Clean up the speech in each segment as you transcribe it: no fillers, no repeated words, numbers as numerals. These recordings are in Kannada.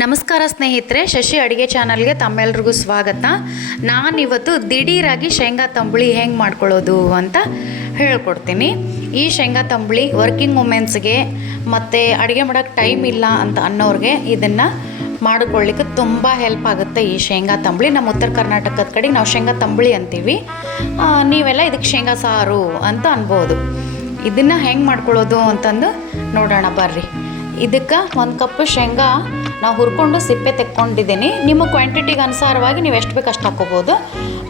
ನಮಸ್ಕಾರ ಸ್ನೇಹಿತರೆ, ಶಶಿ ಅಡುಗೆ ಚಾನಲ್ಗೆ ತಮ್ಮೆಲ್ರಿಗೂ ಸ್ವಾಗತ. ನಾನಿವತ್ತು ದಿಢೀರಾಗಿ ಶೇಂಗಾ ತಂಬುಳಿ ಹೆಂಗೆ ಮಾಡ್ಕೊಳ್ಳೋದು ಅಂತ ಹೇಳ್ಕೊಡ್ತೀನಿ. ಈ ಶೇಂಗಾ ತಂಬುಳಿ ವರ್ಕಿಂಗ್ ವುಮೆನ್ಸ್ಗೆ ಮತ್ತು ಅಡುಗೆ ಮಾಡೋಕ್ಕೆ ಟೈಮ್ ಇಲ್ಲ ಅಂತ ಅನ್ನೋರಿಗೆ ಇದನ್ನು ಮಾಡಿಕೊಳ್ಳಿಕ್ಕೆ ತುಂಬ ಹೆಲ್ಪ್ ಆಗುತ್ತೆ. ಈ ಶೇಂಗಾ ತಂಬುಳಿ ನಮ್ಮ ಉತ್ತರ ಕರ್ನಾಟಕದ ಕಡೆಗೆ ನಾವು ಶೇಂಗಾ ತಂಬುಳಿ ಅಂತೀವಿ, ನೀವೆಲ್ಲ ಇದಕ್ಕೆ ಶೇಂಗಾ ಸಾರು ಅಂತ ಅನ್ಬೋದು. ಇದನ್ನು ಹೆಂಗೆ ಮಾಡ್ಕೊಳ್ಳೋದು ಅಂತಂದು ನೋಡೋಣ ಬರ್ರಿ. ಇದಕ್ಕೆ 1 ಕಪ್ ಶೇಂಗಾ ನಾವು ಹುರ್ಕೊಂಡು ಸಿಪ್ಪೆ ತೆಕ್ಕೊಂಡಿದ್ದೀನಿ. ನಿಮ್ಮ ಕ್ವಾಂಟಿಟಿಗೆ ಅನುಸಾರವಾಗಿ ನೀವು ಎಷ್ಟು ಬೇಕು ಅಷ್ಟು ಹಾಕ್ಕೋಬೋದು.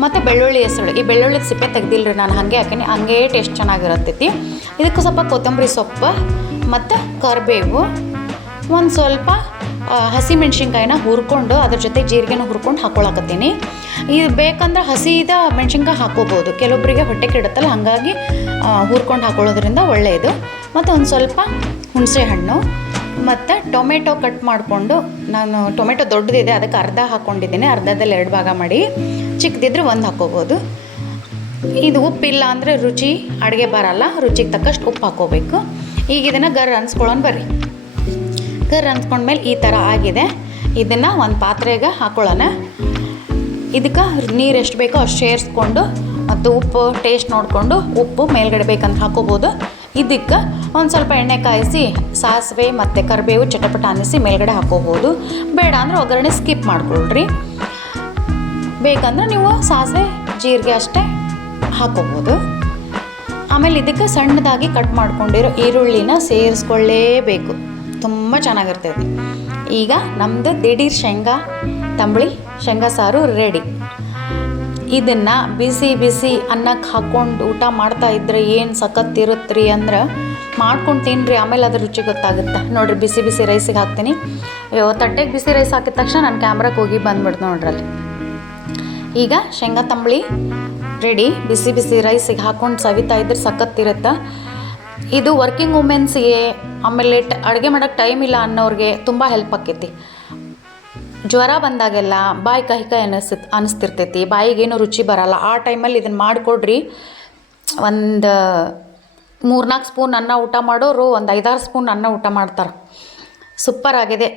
ಮತ್ತು ಬೆಳ್ಳುಳ್ಳಿ ಹೆಸರು, ಈ ಬೆಳ್ಳುಳ್ಳಿದ ಸಿಪ್ಪೆ ತೆಗ್ದಿಲ್ಲರಿ, ನಾನು ಹಾಗೆ ಹಾಕೀನಿ, ಹಂಗೇ ಟೇಸ್ಟ್ ಚೆನ್ನಾಗಿರತ್ತೈತಿ. ಇದಕ್ಕೆ ಸ್ವಲ್ಪ ಕೊತ್ತಂಬರಿ ಸೊಪ್ಪು ಮತ್ತು ಕರಿಬೇವು, ಒಂದು ಸ್ವಲ್ಪ ಹಸಿಮೆಣ್ಸಿನ್ಕಾಯಿನ ಹುರ್ಕೊಂಡು ಅದ್ರ ಜೊತೆ ಜೀರಿಗೆನ ಹುರ್ಕೊಂಡು ಹಾಕ್ಕೊಳಕತ್ತೀನಿ. ಇದು ಬೇಕಂದ್ರೆ ಹಸಿದ ಮೆಣ್ಸಿನ್ಕಾಯಿ ಹಾಕ್ಕೋಬೋದು, ಕೆಲವೊಬ್ಬರಿಗೆ ಹೊಟ್ಟೆ ಕೆಡುತ್ತಲ್ಲ, ಹಾಗಾಗಿ ಹುರ್ಕೊಂಡು ಹಾಕ್ಕೊಳ್ಳೋದ್ರಿಂದ ಒಳ್ಳೆಯದು. ಮತ್ತು ಒಂದು ಸ್ವಲ್ಪ ಹುಣಸೆ ಹಣ್ಣು ಮತ್ತು ಟೊಮೆಟೊ ಕಟ್ ಮಾಡಿಕೊಂಡು, ನಾನು ಟೊಮೆಟೊ ದೊಡ್ಡದಿದೆ ಅದಕ್ಕೆ ಅರ್ಧ ಹಾಕ್ಕೊಂಡಿದ್ದೀನಿ, ಅರ್ಧದಲ್ಲಿ 2 ಭಾಗ ಮಾಡಿ, ಚಿಕ್ಕದಿದ್ರೆ 1 ಹಾಕ್ಕೋಬೋದು. ಇದು ಉಪ್ಪಿಲ್ಲ ಅಂದರೆ ರುಚಿ ಅಡುಗೆ ಬರಲ್ಲ, ರುಚಿಗೆ ತಕ್ಕಷ್ಟು ಉಪ್ಪು ಹಾಕ್ಕೋಬೇಕು. ಈಗ ಇದನ್ನು ಗರ್ ಅನ್ಸ್ಕೊಳ್ಳೋಣ ಬರ್ರಿ. ಗರ್ ಅನ್ಸ್ಕೊಂಡ್ಮೇಲೆ ಈ ಥರ ಆಗಿದೆ. ಇದನ್ನು ಒಂದು ಪಾತ್ರೆಗೆ ಹಾಕ್ಕೊಳ್ಳೋಣ. ಇದಕ್ಕೆ ನೀರು ಎಷ್ಟು ಬೇಕೋ ಅಷ್ಟು ಸೇರಿಸ್ಕೊಂಡು ಮತ್ತು ಉಪ್ಪು ಟೇಸ್ಟ್ ನೋಡಿಕೊಂಡು ಉಪ್ಪು ಮೇಲ್ಗಡೆ ಬೇಕಂತ ಹಾಕ್ಕೋಬೋದು. ಇದಕ್ಕೆ ಒಂದು ಸ್ವಲ್ಪ ಎಣ್ಣೆ ಕಾಯಿಸಿ ಸಾಸಿವೆ ಮತ್ತು ಕರಿಬೇವು ಚಟಪಟ ಅನ್ನಿಸಿ ಮೇಲ್ಗಡೆ ಹಾಕ್ಕೋಬೋದು. ಬೇಡ ಅಂದರೆ ಒಗ್ಗರಣೆ ಸ್ಕಿಪ್ ಮಾಡ್ಕೊಳ್ರಿ. ಬೇಕಂದ್ರೆ ನೀವು ಸಾಸಿವೆ ಜೀರಿಗೆ ಅಷ್ಟೇ ಹಾಕ್ಕೋಬೋದು. ಆಮೇಲೆ ಇದಕ್ಕೆ ಸಣ್ಣದಾಗಿ ಕಟ್ ಮಾಡ್ಕೊಂಡಿರೋ ಈರುಳ್ಳಿನ ಸೇರಿಸ್ಕೊಳ್ಳೇಬೇಕು, ತುಂಬ ಚೆನ್ನಾಗಿರ್ತೈತಿ. ಈಗ ನಮ್ಮದು ದಿಢೀರ್ ಶೇಂಗಾ ತಂಬುಳಿ ಶೇಂಗಾ ಸಾರು ರೆಡಿ. ಇದನ್ನು ಬಿಸಿ ಬಿಸಿ ಅನ್ನಕ್ಕೆ ಹಾಕ್ಕೊಂಡು ಊಟ ಮಾಡ್ತಾಯಿದ್ರೆ ಏನು ಸಖತ್ತಿರುತ್ತ್ರಿ ಅಂದ್ರೆ ಮಾಡ್ಕೊಂಡು ತಿನ್ನಿರಿ, ಆಮೇಲೆ ಅದ್ರ ರುಚಿ ಗೊತ್ತಾಗುತ್ತೆ. ನೋಡಿರಿ, ಬಿಸಿ ಬಿಸಿ ರೈಸಿಗೆ ಹಾಕ್ತೀನಿ. ತಟ್ಟೆಗೆ ಬಿಸಿ ರೈಸ್ ಹಾಕಿದ ತಕ್ಷಣ ನಾನು ಕ್ಯಾಮ್ರಾಗೆ ಹೋಗಿ ಬಂದ್ಬಿಡ್ತು ನೋಡ್ರಲ್ಲಿ. ಈಗ ಶೇಂಗಾ ತಂಬುಳಿ ರೆಡಿ. ಬಿಸಿ ಬಿಸಿ ರೈಸಿಗೆ ಹಾಕ್ಕೊಂಡು ಸವಿತಾ ಇದ್ರೆ ಸಖತ್ತಿರುತ್ತೆ. ಇದು ವರ್ಕಿಂಗ್ ವುಮೆನ್ಸ್ಗೆ, ಆಮೇಲೆ ಅಡುಗೆ ಮಾಡೋಕ್ಕೆ ಟೈಮ್ ಇಲ್ಲ ಅನ್ನೋರಿಗೆ ತುಂಬ ಹೆಲ್ಪ್ ಆಕ್ಕೈತಿ. ಜ್ವರ ಬಂದಾಗೆಲ್ಲ ಬಾಯಿ ಕಹಿ ಅನಿಸ್ತಿರ್ತೈತಿ, ಬಾಯಿಗೇನು ರುಚಿ ಬರಲ್ಲ, ಆ ಟೈಮಲ್ಲಿ ಇದನ್ನು ಮಾಡಿಕೊಡ್ರಿ. ಒಂದು 3-4 ಸ್ಪೂನ್ ಅನ್ನ ಊಟ ಮಾಡೋರು ಒಂದು 5-6 ಸ್ಪೂನ್ ಅನ್ನ ಊಟ ಮಾಡ್ತಾರೆ. ಸೂಪರ್ ಆಗಿದೆ.